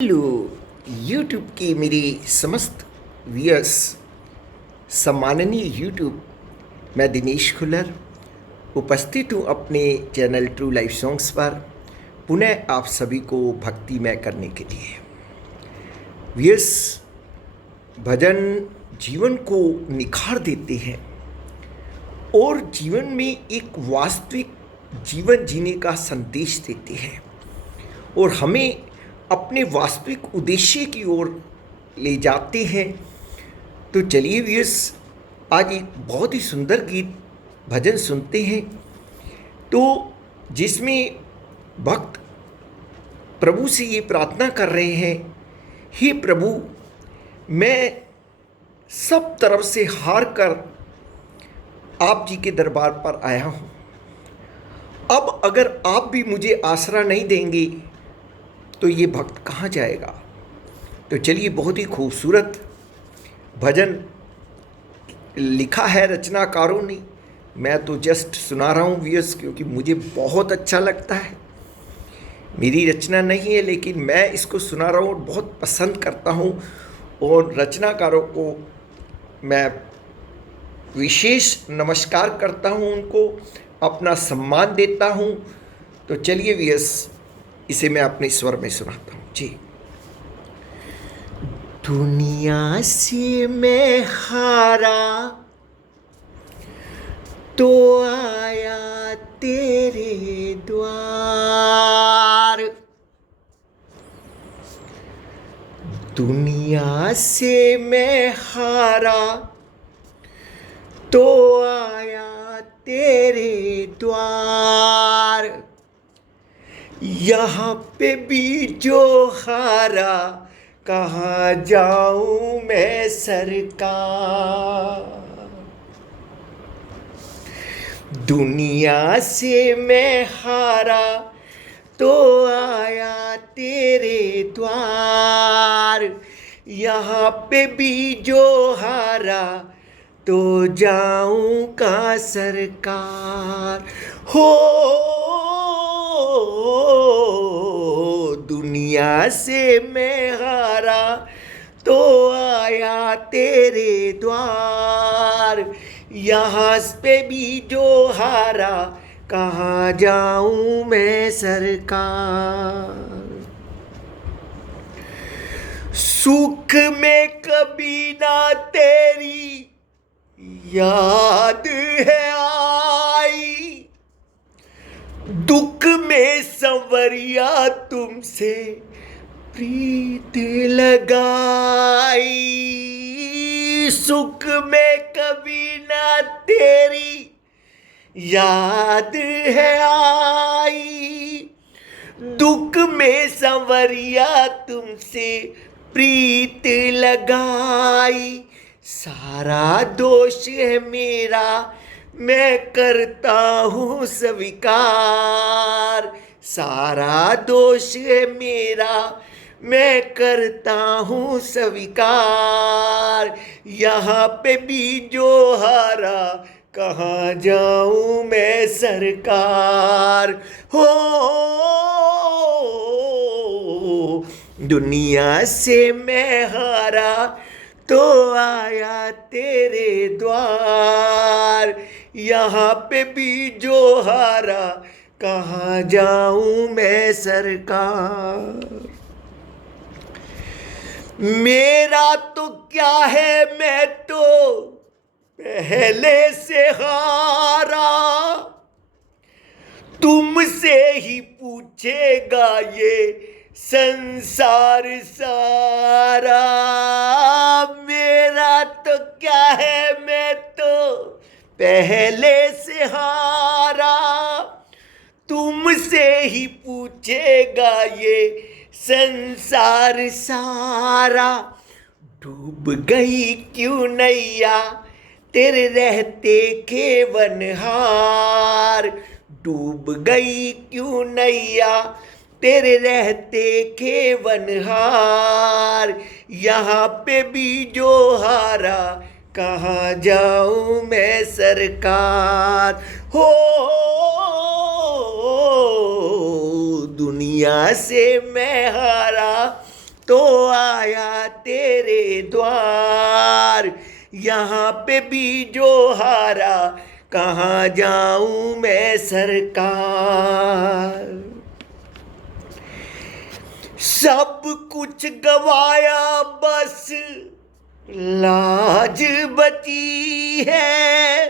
Hello YouTube की मेरी समस्त व्यूअर्स, सम्माननीय यूट्यूब, मैं दिनेश खुल्लर उपस्थित हूँ अपने चैनल ट्रू लाइफ सॉन्ग्स पर पुनः आप सभी को भक्तिमय करने के लिए। व्यूअर्स, भजन जीवन को निखार देते हैं और जीवन में एक वास्तविक जीवन जीने का संदेश देते हैं और हमें अपने वास्तविक उद्देश्य की ओर ले जाते हैं। तो चलिए व्यूअर्स, आज एक बहुत ही सुंदर गीत भजन सुनते हैं तो जिसमें भक्त प्रभु से ये प्रार्थना कर रहे हैं, हे प्रभु, मैं सब तरफ से हार कर आप जी के दरबार पर आया हूँ। अब अगर आप भी मुझे आसरा नहीं देंगे तो ये भक्त कहाँ जाएगा। तो चलिए, बहुत ही खूबसूरत भजन लिखा है रचनाकारों ने। मैं तो जस्ट सुना रहा हूँ व्यूअर्स, क्योंकि मुझे बहुत अच्छा लगता है। मेरी रचना नहीं है, लेकिन मैं इसको सुना रहा हूँ और बहुत पसंद करता हूँ। और रचनाकारों को मैं विशेष नमस्कार करता हूँ, उनको अपना सम्मान देता हूँ। तो चलिए व्यूअर्स, इसे मैं अपने स्वर में सुनाता हूँ जी। दुनिया से मैं हारा तो आया तेरे द्वार, दुनिया से मैं हारा तो आया तेरे द्वार, यहाँ पे भी जो हारा कहाँ जाऊँ मैं सरकार। दुनिया से मैं हारा तो आया तेरे द्वार, यहाँ पे भी जो हारा तो जाऊँ कहाँ सरकार। हो दुनिया से मैं हारा तो आया तेरे द्वार, यहाँ पे भी जो हारा कहाँ जाऊँ मैं सरकार। सुख में कभी ना तेरी याद है आई, दुख में संवरिया तुमसे प्रीत लगाई। सुख में कभी ना तेरी याद है आई, दुख में संवरिया तुमसे प्रीत लगाई। सारा दोष है मेरा, मैं करता हूँ स्वीकार। सारा दोष है मेरा, मैं करता हूँ स्वीकार। यहाँ पे भी जो हारा कहाँ जाऊँ मैं सरकार। हो दुनिया से मैं हारा तो आया तेरे द्वार, यहाँ पे भी जो हारा कहाँ जाऊँ मैं सरकार। मेरा तो क्या है, मैं तो पहले से हारा, तुमसे ही पूछेगा ये संसार सारा। मेरा तो क्या है, मैं तो पहले से हारा, तुमसे ही पूछेगा ये संसार सारा। डूब गई क्यों नैया तेरे रहते खेवनहार, डूब गई क्यों नैया तेरे रहते खेवनहार। यहाँ पे भी जो हारा कहाँ जाऊँ मैं सरकार। हो दुनिया से मैं हारा तो आया तेरे द्वार। यहाँ पे भी जो हारा, कहाँ जाऊं मैं सरकार। सब कुछ गवाया बस लाज बची है,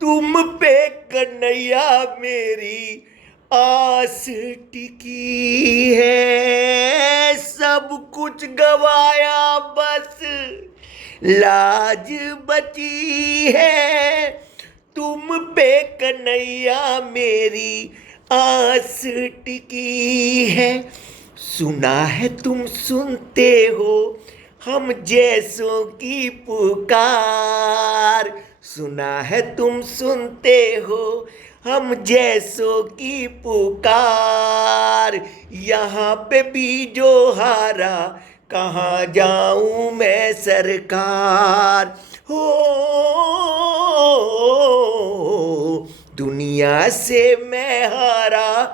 तुम पे कन्हैया मेरी आस टिकी है। सब कुछ गवाया बस लाज बची है, तुम पे कन्हैया मेरी आस टिकी है। सुना है तुम सुनते हो हम जैसों की पुकार। सुना है तुम सुनते हो हम जैसों की पुकार। यहाँ पे भी जो हारा, कहाँ जाऊं मैं सरकार। हो दुनिया से मैं हारा,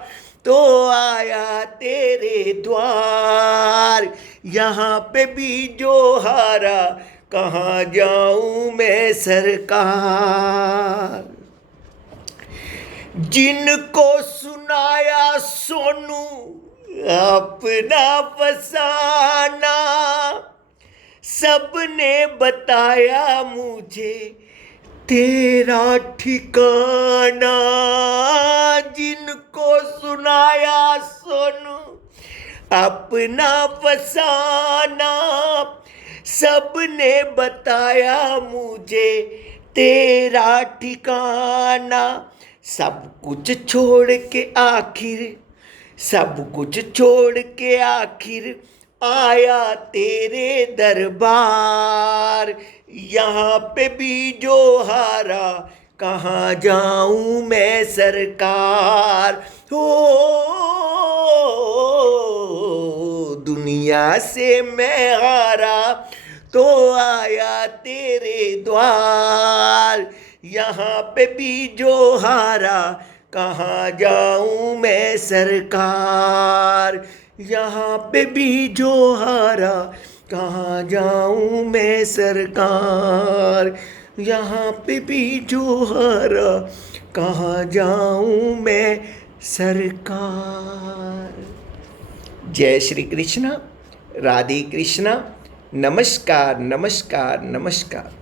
तो आया तेरे द्वार। यहाँ पे भी जो हारा, कहाँ जाऊं मैं सरकार। जिनको सुनाया सोनू अपना फसाना, सबने बताया मुझे तेरा ठिकाना। जिनको सुनाया सोनू अपना फसाना, सबने बताया मुझे तेरा ठिकाना। सब कुछ छोड़ के आखिर, सब कुछ छोड़ के आखिर आया तेरे दरबार। यहाँ पे भी जो हारा, कहाँ जाऊं मैं सरकार। हो दुनिया से मैं हारा, तो आया तेरे द्वार। यहाँ पे भी जो हारा, कहाँ जाऊं मैं सरकार। यहाँ पे भी जो हारा, कहाँ जाऊं मैं सरकार। यहाँ पे भी जो हारा, कहाँ जाऊं मैं सरकार। जय श्री कृष्ण, राधे कृष्णा। नमस्कार नमस्कार नमस्कार।